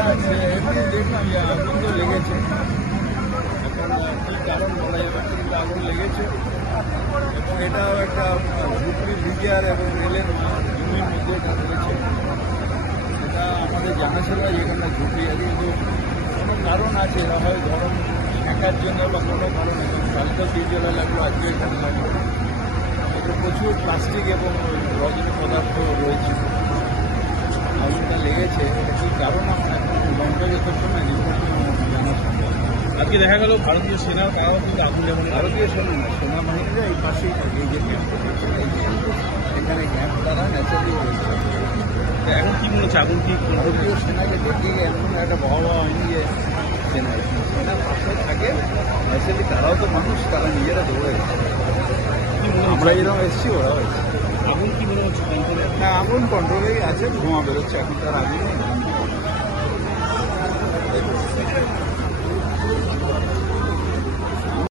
এমনি দেখলাম যে আগুন তো লেগেছে, এখন কী কারণ বলা যাবে না, কিন্তু আগুন লেগেছে এবং এটাও একটা ঝুপড়ি বিজার এবং রেলের জমির মধ্যে এটা রয়েছে। এটা আমাদের জানা ছিল যেখানে ঝুপড়ি আছে, কিন্তু কোনো কারণ আছে, এরা হয় গরম শেখার জন্য বা কোনো কারণ, এবং কালকেও তিরজলা লাগলো, আজকে এখানে লাগলো। এতে প্রচুর প্লাস্টিক এবং রজনী পদার্থ রয়েছে। আগুনটা লেগেছে, এটা কী কারণ আমার এখন বন্ধ যথেষ্ট না, জানা সম্ভব। আজকে দেখা গেল ভারতীয় সেনার তারাও কিন্তু আগুন যেমন ভারতীয় সেনা না, সেনাবাহিনীরা এই পাশেই থাকে, এই যে ক্যাম্প রয়েছে, এই যে এখানে ক্যাম্প তারা ন্যাচারালি রয়েছে। এখন কি মনে হচ্ছে আগুন কি ভারতীয় সেনাকে দেখে এমন একটা ভয়াবহ হয়নি যে সেনা পাশে থাকে, ন্যাচারালি তারাও তো মানুষ, তারা নিজেরা দৌড়ে গেছে। কি মনে আমরা হচ্ছে যেরকম এসেছি ওরাও এসেছে। আগুন কি মনে হচ্ছে কন্ট্রোলে? না, আগুন কন্ট্রোলেই আছে, ধোঁয়া বেরোচ্ছে, এখন তার আগুন